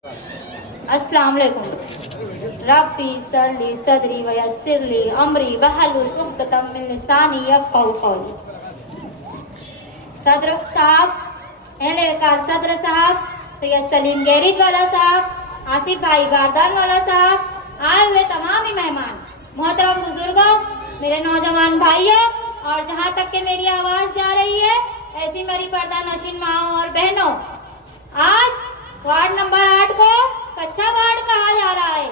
अस्सलाम वालेकुम। रब्बी इस्सरली सदरी वयस्सिरली अमरी वहलुल उक़दतम मिन लिसानी यफ़क़हू क़ौली। सदर साहब, अहले वकार सदर साहब, सैयद सलीम गैरिज वाला साहब, आसिफ भाई बारदान वाला साहब, आए हुए तमाम ही मेहमान, मोहतरम बुजुर्गों, मेरे नौजवान भाइयों और जहाँ तक के मेरी आवाज़ जा रही है ऐसी मेरी पर्दा नशीन माओ और बहनों, आज वार्ड नंबर 8 को कच्चा वार्ड कहा जा रहा है।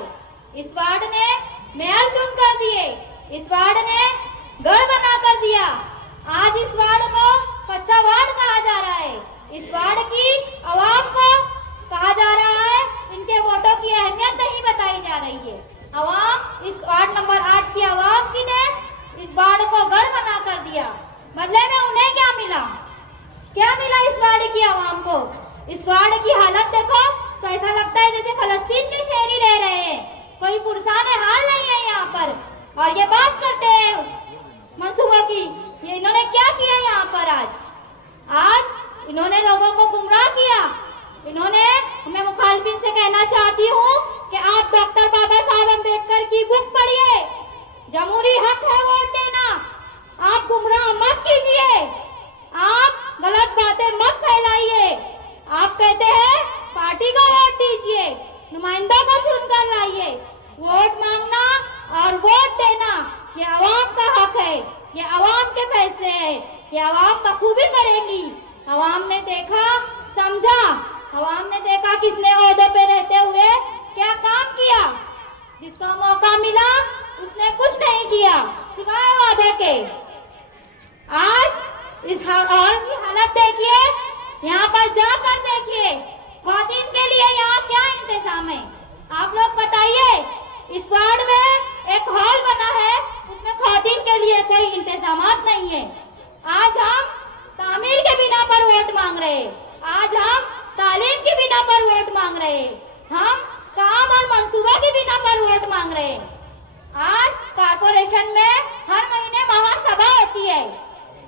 इस वार्ड ने मेयर चुन कर दिए, इस वार्ड ने गढ़ बना कर दिया। आज इस वार्ड को कच्चा वार्ड कहा जा रहा है। इस वार्ड की आवाम को कहा जा रहा है इनके वोटों की अहमियत नहीं बताई जा रही है। आवाम, इस वार्ड नंबर 8 की आवाम की ने इस वार्ड को गढ़ बना कर दिया। बदले में उन्हें क्या मिला? क्या मिला इस वार्ड की आवाम को? इस वार्ड की हालत देखो तो ऐसा लगता है जैसे फलस्तीन के शहरी रह रहे हैं। कोई पुरसाने हाल नहीं है यहाँ पर। और ये बात करते हैं मंसूबों की, ये इन्होंने क्या किया यहाँ पर? आज इन्होंने लोगों को गुमराह किया। इन्होंने, मैं मुखालिफिन से कहना चाहती हूँ कि आप डॉक्टर बाबा साहब अम्बेडकर की बुक पढ़िए। जमहूरी हक है वोट देना। आप गुमराह मत कीजिए, आप गलत बातें मत फैलाइए। आप कहते हैं पार्टी को वोट दीजिए, नुमाइंदों को चुन कर लाइए। वोट मांगना और वोट देना ये आवाम का हक है, ये आवाम के फैसले हैं, ये आवाम बखूबी करेंगी। आवाम ने देखा, समझा, आवाम ने देखा किसने ओहदे पे रहते हुए क्या काम किया। जिसको मौका मिला उसने कुछ नहीं किया सिवाय वादे के। आज इस हाल की हालत देखिए, यहाँ पर जाकर देखिए ख्वातीन के लिए यहाँ क्या इंतजाम है। आप लोग बताइए, इस वार्ड में एक हॉल बना है, उसमें ख्वातीन के लिए कोई इंतजामात नहीं है। आज हम तामीर के बिना पर वोट मांग रहे हैं, आज हम तालीम के बिना पर वोट मांग रहे हैं, हम काम और मंसूबों के बिना पर वोट मांग रहे हैं। आज कारपोरेशन में हर महीने महासभा होती है।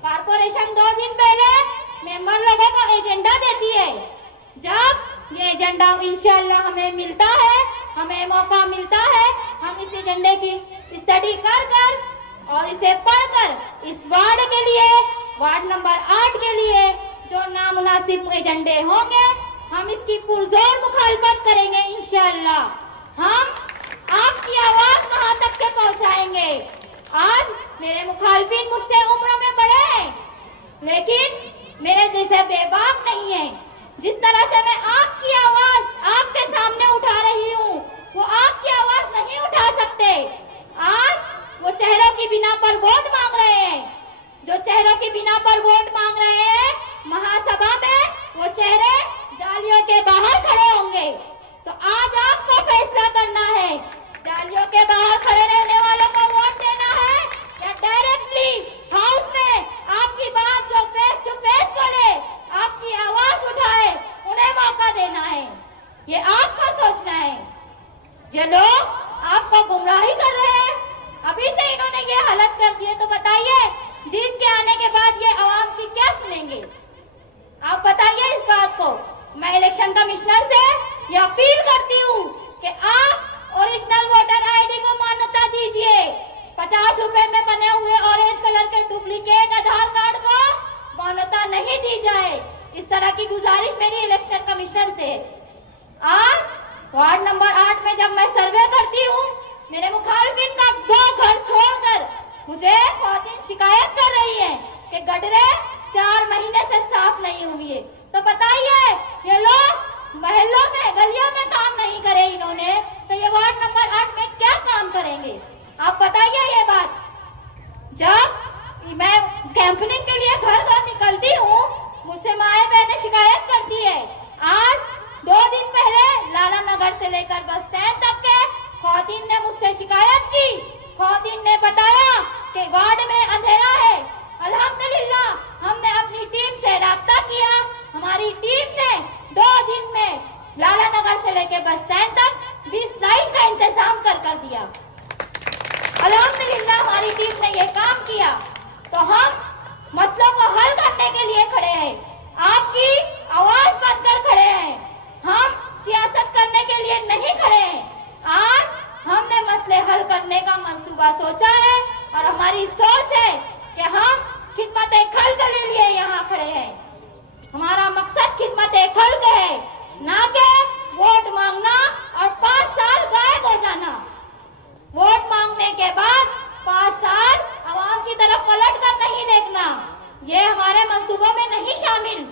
कारपोरेशन 2 दिन पहले मेंबर लोगों को एजेंडा देती है। जब ये एजेंडा इंशाल्लाह हमें मिलता है, हमें मौका मिलता है, हम इस एजेंडे की स्टडी कर और इसे पढ़कर इस वार्ड के लिए, वार्ड नंबर 8 के लिए जो नामुनासिब एजेंडे होंगे हम इसकी पुरजोर मुखालफत करेंगे इंशाल्लाह। हम आपकी आवाज वहां तक के पहुंचाएंगे। आज मेरे मुखालफिन मुझसे उम्र में बड़े हैं, लेकिन मेरे जैसे बेबाक नहीं है। जिस तरह से मैं आपकी आवाज आपके सामने उठा रही हूँ, वो आपकी आवाज नहीं उठा सकते। आज वो चेहरों की बिना पर वोट मांग रहे हैं, जो चेहरों की बिना पर वोट मांग रहे हैं, महासभा में वो चेहरे जालियों के बाहर खड़े होंगे। तो आज आपको फैसला करना है, जालियों के बाहर खड़े रहने वालों को वोट देना है या डायरेक्टली हाउस में आपकी बात जो फेस टू फेस बोले, आपकी आवाज उठाए, उन्हें मौका देना है। ये आपको सोचना है। ये लोग आपको गुमराही कर रहे हैं, अभी से इन्होंने ये हालत कर दी है, तो बताइए जीत के आने के बाद ये आवाम की क्या सुनेंगे? आप बताइए इस बात को। मैं इलेक्शन कमिश्नर से ये अपील करती हूँ कि आप ओरिजिनल वोटर आईडी को मान्यता दीजिए। 50 रुपए में बने हुए ऑरेंज कलर के डुप्लीकेट आधार कार्ड को मान्यता नहीं दी जाए। इस तरह की गुजारिश मेरी इलेक्शन कमिश्नर से। आज वार्ड नंबर 8 में जब मैं सर्वे करती हूँ, मेरे मुखालिफिन का 2 घर छोड़कर मुझे ख्वातीन शिकायत कर रही है कि गटरे 4 महीने से साफ नहीं हुई है। तो बताइए, ये लोग महलों में, गलियों में काम नहीं करे इन्होंने, तो ये वार्ड नंबर 8 में क्या काम करेंगे? आप बताइए ये बात। जब मैं कैंपनिंग के लिए घर घर निकलती हूँ, मुझसे माए बहनें शिकायत करती है। आज 2 दिन पहले लाला नगर से लेकर बस स्टैंड तक के ख्वातीन ने मुझसे शिकायत की। ख्वातीन ने बताया कि वार्ड में अंधेरा है। अल्हम्दुलिल्लाह हमने अपनी टीम से राब्ता किया, हमारी टीम ने 2 दिन में लाला नगर से लेकर बस स्टैंड तक 20 लाइट का इंतजाम कर दिया। अल्हम्दुलिल्लाह हमारी टीम ने ये काम किया। तो हम मसलों को हल करने के लिए खड़े हैं, आपकी आवाज बनकर खड़े हैं। हम सियासत करने लिए नहीं खड़े हैं। आज हमने मसले हल करने का मंसूबा सोचा है और हमारी सोच है कि हम खिदमत खल्क के लिए यहाँ खड़े हैं। हमारा मकसद खिदमत खल्क है, ना कि वोट मांगना और 5 साल गायब हो जाना। वोट मांगने के बाद 5 साल आवाम की तरफ पलट कर नहीं देखना, ये हमारे मंसूबों में नहीं शामिल।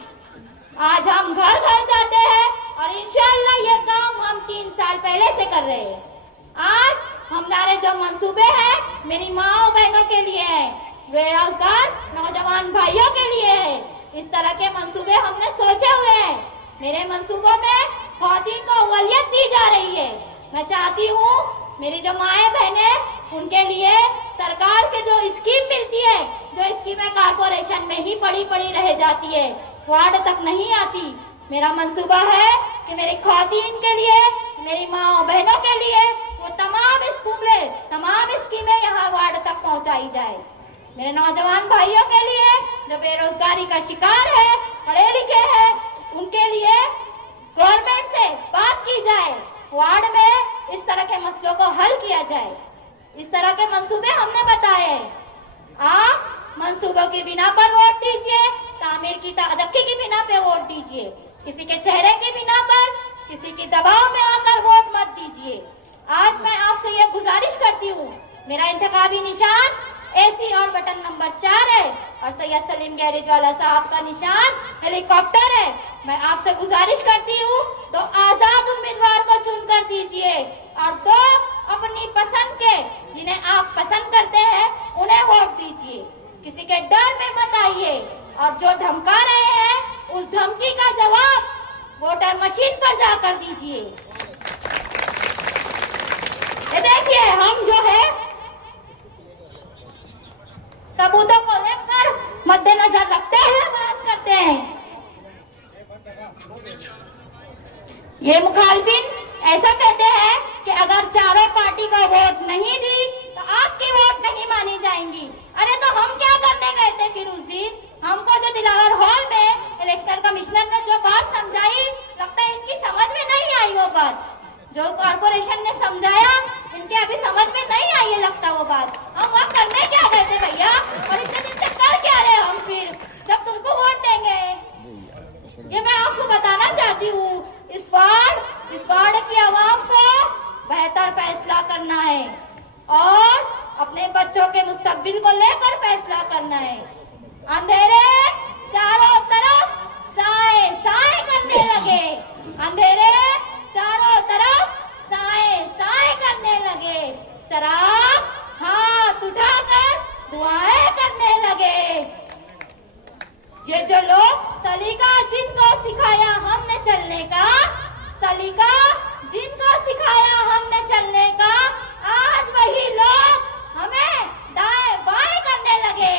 आज हम घर घर जाते हैं और इंशाअल्लाह ये काम हम 3 साल पहले से कर रहे हैं। आज हमारे जो मंसूबे हैं मेरी माँ बहनों के लिए है, बेरोजगार नौजवान भाइयों के लिए है। इस तरह के मंसूबे हमने सोचे हुए हैं। मेरे मंसूबों में ख्वातीन को अव्वलियत दी जा रही है। मैं चाहती हूँ मेरी जो माएँ बहनें उनके लिए सरकार के जो स्कीम मिलती है, जो स्कीमें कारपोरेशन में ही पड़ी रह जाती है, वार्ड तक नहीं आती। मेरा मंसूबा है कि मेरी ख्वातीन के लिए, मेरी माँ बहनों के लिए वो तमाम स्कीमें यहाँ वार्ड तक पहुँचाई जाए। मेरे नौजवान भाइयों के लिए जो बेरोजगारी का शिकार है, पढ़े लिखे हैं, उनके लिए गवर्नमेंट से बात की जाए, वार्ड में इस तरह के मसलों को हल किया जाए। इस तरह के मंसूबे हमने बताए। आप मंसूबों की बिना पर वोट दीजिए, तामीर की तरक्की की बिना पे वोट दीजिए, किसी के चेहरे की बिना पर, किसी की दबाव में आकर वोट मत दीजिए। आज मैं आपसे ये गुजारिश करती हूँ, मेरा इंतखाबी निशान एसी और बटन नंबर 4 है और सैयद सलीम गैरेज वाला साहब का निशान हेलीकॉप्टर है। मैं आपसे गुजारिश करती हूँ 2 आजाद उम्मीदवार को चुनकर दीजिए और 2 अपनी पसंद के, जिन्हें आप पसंद करते हैं, उन्हें वोट दीजिए। किसी के डर में मत आइए और जो धमका रहे हैं उस धमकी का जवाब वोटर मशीन पर जाकर दीजिए। ये देखिए, हम जो है सबूतों को लेकर मद्देनजर रखते हुए बात करते हैं। ये मुखालफिन ऐसा कहते हैं कि अगर चारों पार्टी का वोट नहीं दी तो आपकी वोट नहीं मानी जाएंगी। अरे तो हम क्या करने गए थे फिर उस दिन? हमको जो दिलावर हॉल में इलेक्शन कमिश्नर ने जो बात समझाई, लगता है इनकी समझ में नहीं आई वो बात। जो कॉर्पोरेशन ने समझाया इनके अभी समझ में नहीं आई है लगता वो बात। हम वहाँ करने क्या गए थे भैया, और इतने दिन से कर क्या रहे हम फिर जब तुमको वोट देंगे? ये मैं आपको बताना चाहती हूँ। इस वार्ड की आवाम को बेहतर फैसला करना है और अपने बच्चों के मुस्तकबिल को लेकर फैसला करना है। अंधेरे चारों तरफ साए साए करने लगे, अंधेरे चारों तरफ साए साए करने लगे, चराग हाथ उठाकर दुआएं करने लगे। ये जो लोग सलीका जिनको सिखाया हमने चलने का, सलीका जिनको सिखाया हमने चलने का, आज वही लोग हमें दाएं बाएं करने लगे।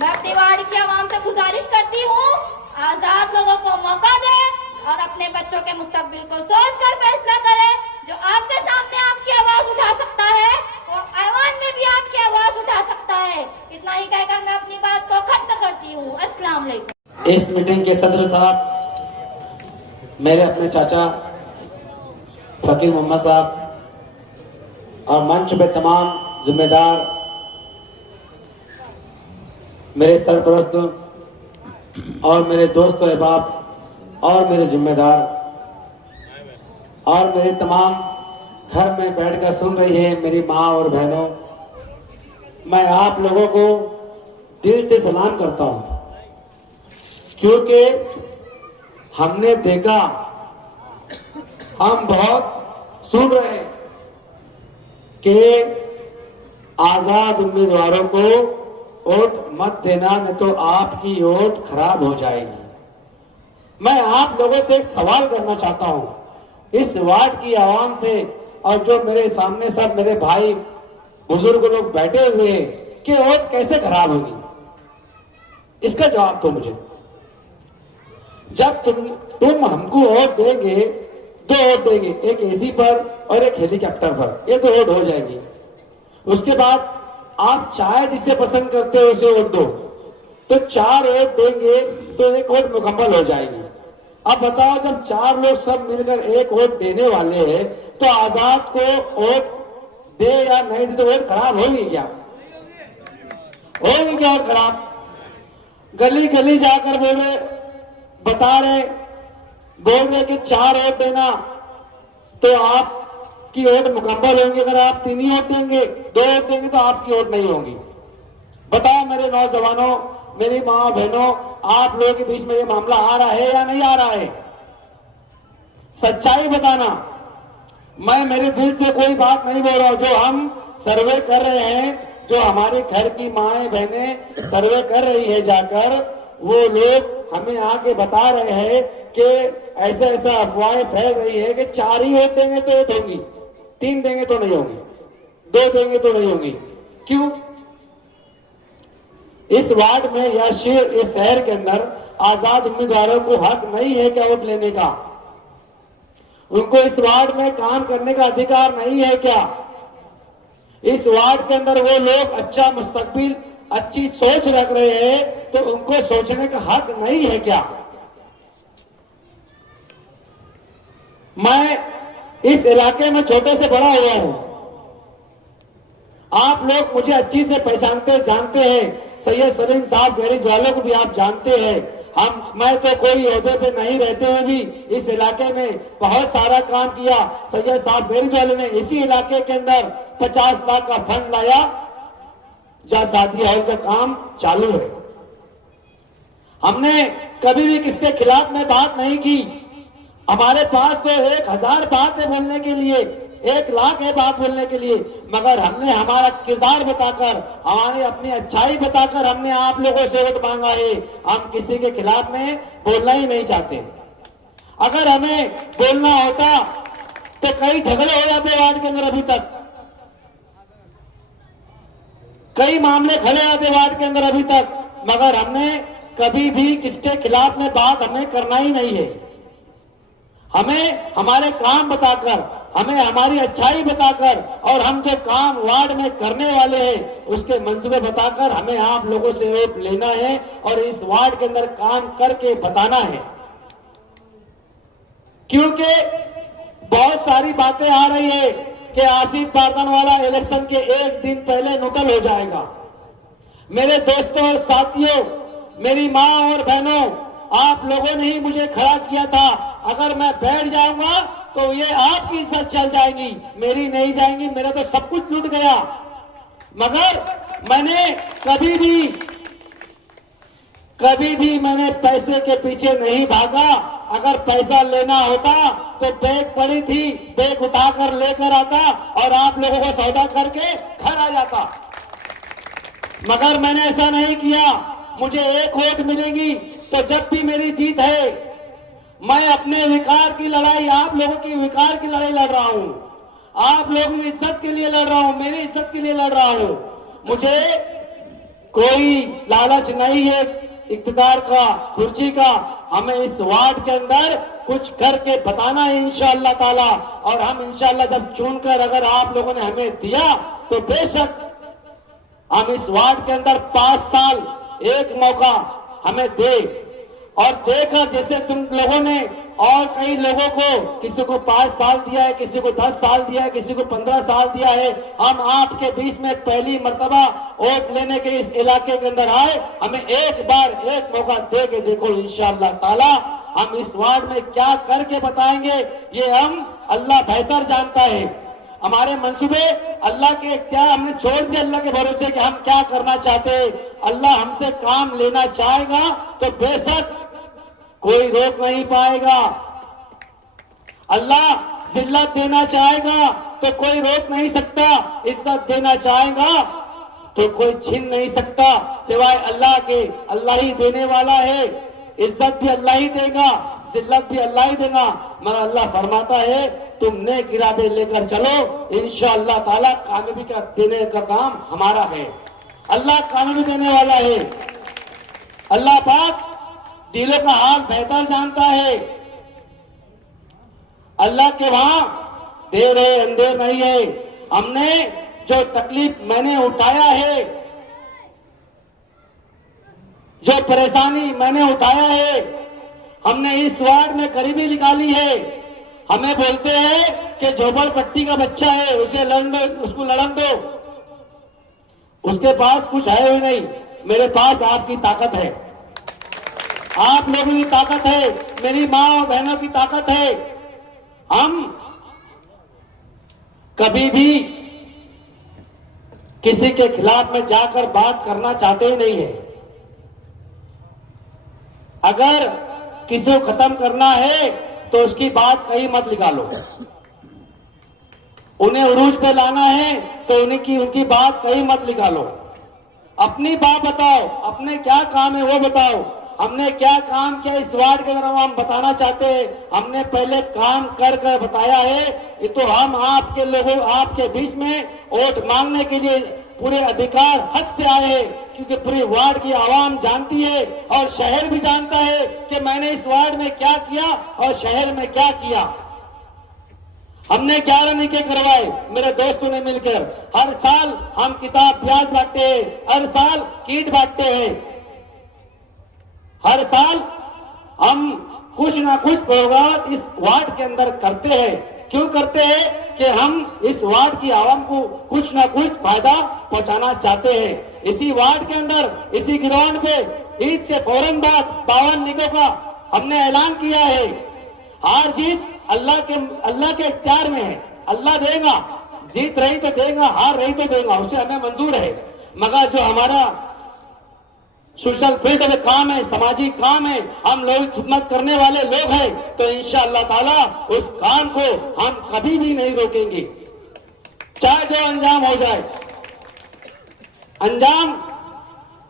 मैं अपनी वार्ड की आवाम से गुजारिश करती हूँ, आजाद लोगों को मौका दे और अपने बच्चों के मुस्तकबिल को सोचकर फैसला करे। जो आपके सामने आपकी आवाज उठा सकता है और ऐवान में भी आपकी आवाज उठा सकता है। इतना ही कहकर मैं अपनी बात को खत्म करती हूँ। अस्सलाम वालेकुम। इस मीटिंग के सदर साहब मेरे अपने चाचा फकीर मोहम्मद साहब और मंच पे तमाम जिम्मेदार मेरे सरपरस्त और मेरे दोस्त अहबाब और मेरे जिम्मेदार और मेरे तमाम घर में बैठकर सुन रही है मेरी माँ और बहनों, मैं आप लोगों को दिल से सलाम करता हूँ, क्योंकि हमने देखा, हम बहुत सुन रहे हैं कि आजाद उम्मीदवारों को वोट मत देना, नहीं तो आपकी वोट खराब हो जाएगी। मैं आप लोगों से एक सवाल करना चाहता हूं, इस वार्ड की आवाम से और जो मेरे सामने सब मेरे भाई बुजुर्ग लोग बैठे हुए हैं कि वोट कैसे खराब होगी, इसका जवाब दो मुझे। जब तुम हमको वोट देंगे, 2 वोट देंगे, एक एसी पर और एक हेलीकॉप्टर पर, ये 2 वोट हो जाएगी। उसके बाद आप चाहे जिसे पसंद करते हो उसे वोट दो, तो 4 वोट देंगे तो 1 वोट मुकम्मल हो जाएगी। अब बताओ, जब 4 लोग सब मिलकर एक वोट देने वाले हैं तो आजाद को वोट दे या नहीं दे तो वोट खराब होगी क्या? होगी क्या वोट खराब? गली गली जाकर बोल रहे, बता रहे, बोल रहे कि 4 वोट देना तो आपकी वोट मुकम्मल होंगे। अगर आप 3 ही वोट देंगे, 2 वोट देंगे तो आपकी वोट नहीं होंगी। बताओ मेरे नौजवानों, मेरी माँ बहनों, आप लोगों के बीच में ये मामला आ रहा है या नहीं आ रहा है? सच्चाई बताना। मैं मेरे दिल से कोई बात नहीं बोल रहा हूं। जो हम सर्वे कर रहे हैं, जो हमारे घर की माएं बहनें सर्वे कर रही है जाकर, वो लोग हमें आके बता रहे हैं कि ऐसा ऐसा अफवाहें फैल रही है कि 4 ही वोट देंगे तो वोट होंगी, 3 देंगे तो नहीं होंगी, 2 देंगे तो नहीं होंगी। क्यों? इस वार्ड में या इस शहर के अंदर आजाद उम्मीदवारों को हक नहीं है क्या वोट लेने का? उनको इस वार्ड में काम करने का अधिकार नहीं है क्या? इस वार्ड के अंदर वो लोग अच्छा मुस्तकबिल, अच्छी सोच रख रहे हैं तो उनको सोचने का हक नहीं है क्या? मैं इस इलाके में छोटे से बड़ा हुआ हूं। आप लोग मुझे अच्छी से पहचानते जानते हैं। सैयद सलीम साहब गैरिज वालों को भी आप जानते हैं। मैं तो कोई ओहदे पे नहीं रहते हुए भी इस इलाके में बहुत सारा काम किया। सैयद साहब गैरिज वालों ने इसी इलाके के अंदर 50 लाख का फंड लाया, जहां शादी हॉल का काम चालू है। हमने कभी भी किसके खिलाफ में बात नहीं की। हमारे पास तो 1000 बात है बोलने के लिए, 1 लाख है बात बोलने के लिए, मगर हमने हमारा किरदार बताकर, हमारी अपनी अच्छाई बताकर हमने आप लोगों से वोट मांगा है। हम किसी के खिलाफ में बोलना ही नहीं चाहते। अगर हमें बोलना होता तो कई झगड़े हो जाते वार्ड के अंदर। अभी तक कई मामले खड़े आते वार्ड के अंदर अभी तक, मगर हमने कभी भी किसके खिलाफ में बात हमें करना ही नहीं है। हमें हमारे काम बताकर, हमें हमारी अच्छाई बताकर और हम जो काम वार्ड में करने वाले हैं उसके मंसूबे बताकर हमें आप लोगों से वोट लेना है और इस वार्ड के अंदर काम करके बताना है। क्योंकि बहुत सारी बातें आ रही है कि आसिफ बारदान वाला इलेक्शन के 1 दिन पहले नुकल हो जाएगा। मेरे दोस्तों और साथियों, मेरी माँ और बहनों, आप लोगों ने ही मुझे खड़ा किया था। अगर मैं बैठ जाऊंगा तो ये आपकी इज्जत चल जाएगी, मेरी नहीं जाएंगी। मेरा तो सब कुछ लूट गया, मगर मैंने कभी भी मैंने पैसे के पीछे नहीं भागा। अगर पैसा लेना होता तो बैग पड़ी थी, बैग उठाकर लेकर आता और आप लोगों को सौदा करके घर आ जाता, मगर मैंने ऐसा नहीं किया। मुझे 1 वोट मिलेगी तो जब भी मेरी जीत है। मैं अपने विकार की लड़ाई, आप लोगों की विकार की लड़ाई लड़ रहा हूं। आप लोगों की इज्जत के लिए लड़ रहा हूं, मेरी इज्जत के लिए लड़ रहा हूं। मुझे कोई लालच नहीं है इख्तियार का, कुर्सी का। हमें इस वार्ड के अंदर कुछ करके बताना है इंशाअल्लाह ताला। और हम इंशाअल्लाह जब चुनकर अगर आप लोगों ने हमें दिया तो बेशक हम इस वार्ड के अंदर 5 साल एक मौका हमें दे। और देखा जैसे तुम लोगों ने और कई लोगों को, किसी को 5 साल दिया है, किसी को 10 साल दिया है, किसी को 15 साल दिया है। हम आपके बीच में पहली मर्तबा वोट लेने के इस इलाके के अंदर आए। हमें एक बार एक मौका दे के देखो, इंशाअल्लाह ताला हम इस वार्ड में क्या करके बताएंगे ये हम अल्लाह बेहतर जानता है। हमारे मंसूबे अल्लाह के क्या हमने छोड़ दिया अल्लाह के भरोसे कि हम क्या करना चाहते हैं। अल्लाह हमसे काम लेना चाहेगा तो बेशक कोई रोक नहीं पाएगा। अल्लाह जिल्लत देना चाहेगा तो कोई रोक नहीं सकता। इज्जत देना चाहेगा तो कोई छीन नहीं सकता सिवाय अल्लाह के। अल्लाह ही देने वाला है, इज्जत भी अल्लाह ही देगा, जिल्लत भी अल्लाह ही देगा। मगर अल्लाह फरमाता है तुम नेक इरादे लेकर चलो, इंशाअल्लाह ताला कामयाबी का देने का काम हमारा है। अल्लाह कामयाबी देने वाला है। अल्लाह पाक दिलों का हाल बेहतर जानता है। अल्लाह के वहां देर है अंधेर नहीं है। हमने जो तकलीफ मैंने उठाया है, जो परेशानी मैंने उठाया है, हमने इस वार्ड में गरीबी निकाली है। हमें बोलते हैं कि झोपड़पट्टी का बच्चा है, उसे उसको लड़न दो, उसके पास कुछ है ही नहीं। मेरे पास आपकी ताकत है, आप लोगों की ताकत है, मेरी माँ और बहनों की ताकत है। हम कभी भी किसी के खिलाफ में जाकर बात करना चाहते ही नहीं है। अगर किसी को खत्म करना है तो उसकी बात कहीं मत निकालो। उन्हें उरूज पे लाना है तो उनकी बात कहीं मत निकालो। अपनी बात बताओ, अपने क्या काम है वो बताओ। हमने क्या काम किया इस वार्ड के अंदर हम बताना चाहते हैं। हमने पहले काम कर कर बताया है। ये तो हम आपके लोगों, आपके बीच में वोट मांगने के लिए पूरे अधिकार हक से आए हैं, क्योंकि पूरी वार्ड की आवाम जानती है और शहर भी जानता है कि मैंने इस वार्ड में क्या किया और शहर में क्या किया। हमने 11 निके करवाए मेरे दोस्तों ने मिलकर। हर साल हम किताब प्याज बांटते हैं, हर साल किट बांटते हैं, हर साल हम कुछ ना कुछ प्रोग्राम इस वार्ड के अंदर करते हैं। क्यों करते हैं? कि हम इस वार्ड की आवाम को कुछ ना कुछ फायदा पहुंचाना चाहते हैं। इसी वार्ड के अंदर, इसी ग्राउंड पे ईद के फौरन बाद 52 निकों का हमने ऐलान किया है। हार जीत अल्लाह के इख्तियार में है, अल्लाह देगा। जीत रही तो देगा, हार रही तो देगा, उसे हमें मंजूर है। मगर जो हमारा सोशल फील्ड में काम है, सामाजिक काम है, हम लोग खिदमत करने वाले लोग हैं, तो इंशाअल्लाह ताला उस काम को हम कभी भी नहीं रोकेंगे, चाहे जो अंजाम हो जाए। अंजाम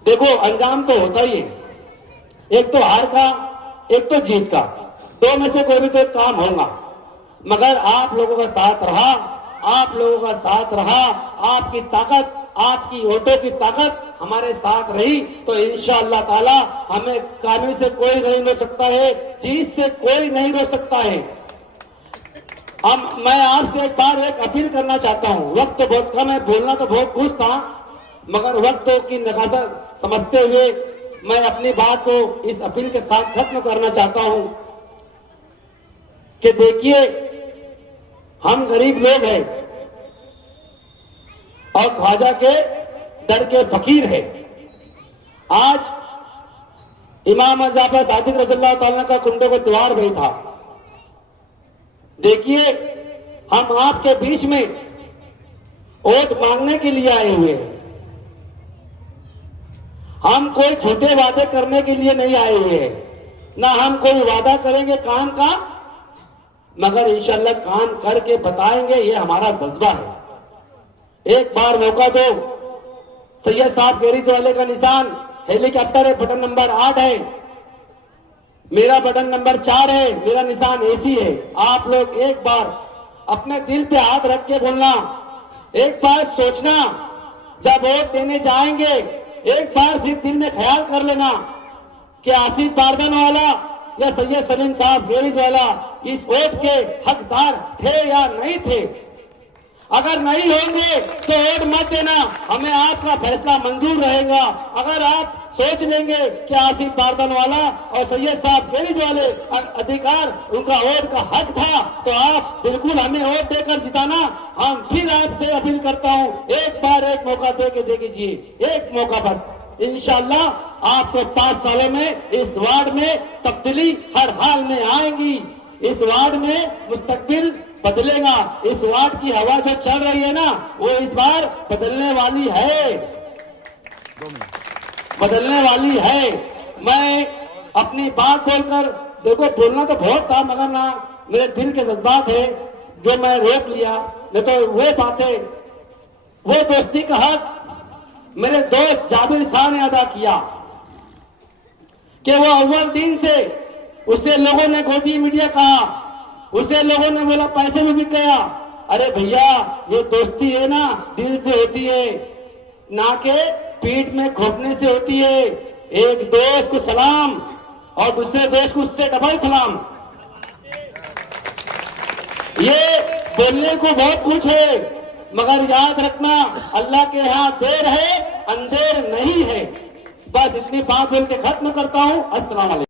देखो, अंजाम तो होता ही है, एक तो हार का, एक तो जीत का, दो में से कोई भी तो एक काम होगा। मगर आप लोगों का साथ रहा, आप लोगों का साथ रहा, आपकी ताकत, आपकी वोटों की ताकत हमारे साथ रही, तो इंशाअल्लाह ताला हमें कामयाबी से कोई नहीं रोक सकता है, जीत से कोई नहीं रोक सकता है। मैं आपसे एक बार एक अपील करना चाहता हूं। वक्त तो बहुत कम है, बोलना तो बहुत कुछ था, मगर वक्त की नकाशत समझते हुए मैं अपनी बात को इस अपील के साथ खत्म करना चाहता हूं कि देखिए, हम गरीब लोग हैं और ख्वाजा के दर के फकीर है। आज इमाम जाफर सादिक रज़ियल्लाहु ताला का कुंडे को द्वार भी था। देखिए, हम आपके बीच में वोट मांगने के लिए आए हुए हैं। हम कोई झूठे वादे करने के लिए नहीं आए हुए हैं, ना हम कोई वादा करेंगे काम का, मगर इंशाअल्लाह काम करके बताएंगे, ये हमारा जज्बा है। एक बार मौका दो। सैयद साहब गैरेज वाले का निशान हेलीकॉप्टर है, बटन नंबर 8 है, मेरा बटन नंबर 4 है, मेरा निशान एसी है। आप लोग एक बार अपने दिल पे हाथ रख के बोलना, एक बार सोचना, जब वोट देने जाएंगे एक बार सिर्फ दिल में ख्याल कर लेना कि आसिफ बारदान वाला या सैयद सलीम साहब गैरेज वाला इस वोट के हकदार थे या नहीं थे। अगर नहीं होंगे तो वोट मत देना, हमें आपका फैसला मंजूर रहेगा। अगर आप सोच लेंगे कि आसिफ बारदान वाला और सैयद साहब गैरेज वाले अधिकार, उनका वोट का हक था, तो आप बिल्कुल हमें वोट देकर जिताना। हम फिर आपसे अपील करता हूं, एक बार एक मौका दे के देखिए, एक मौका बस। इंशाअल्लाह आपको 5 सालों में इस वार्ड में तब्दीली हर हाल में आएगी। इस वार्ड में मुस्तकबिल बदलेगा। इस वार्ड की हवा जो चल रही है ना, वो इस बार बदलने वाली है, बदलने वाली है। मैं अपनी बात बोलकर, देखो बोलना तो बहुत था, मगर ना मेरे दिल के जज्बात है जो मैं रोक लिया। नहीं तो वो बातें, वो दोस्ती का हक मेरे दोस्त जाबिर शाह ने अदा किया कि वो अव्वल दिन से उसे लोगों ने गोदी मीडिया कहा, उसे लोगों ने बोला पैसे में बिक गया। अरे भैया, ये दोस्ती है ना, दिल से होती है, ना के पीठ में खोपने से होती है। एक दोस्त को सलाम और दूसरे दोस्त को उससे डबल सलाम। ये बोलने को बहुत कुछ है, मगर याद रखना, अल्लाह के यहाँ देर है, अंधेर नहीं है। बस इतनी बात बोल के खत्म करता हूँ। अस्सलाम वालेकुम।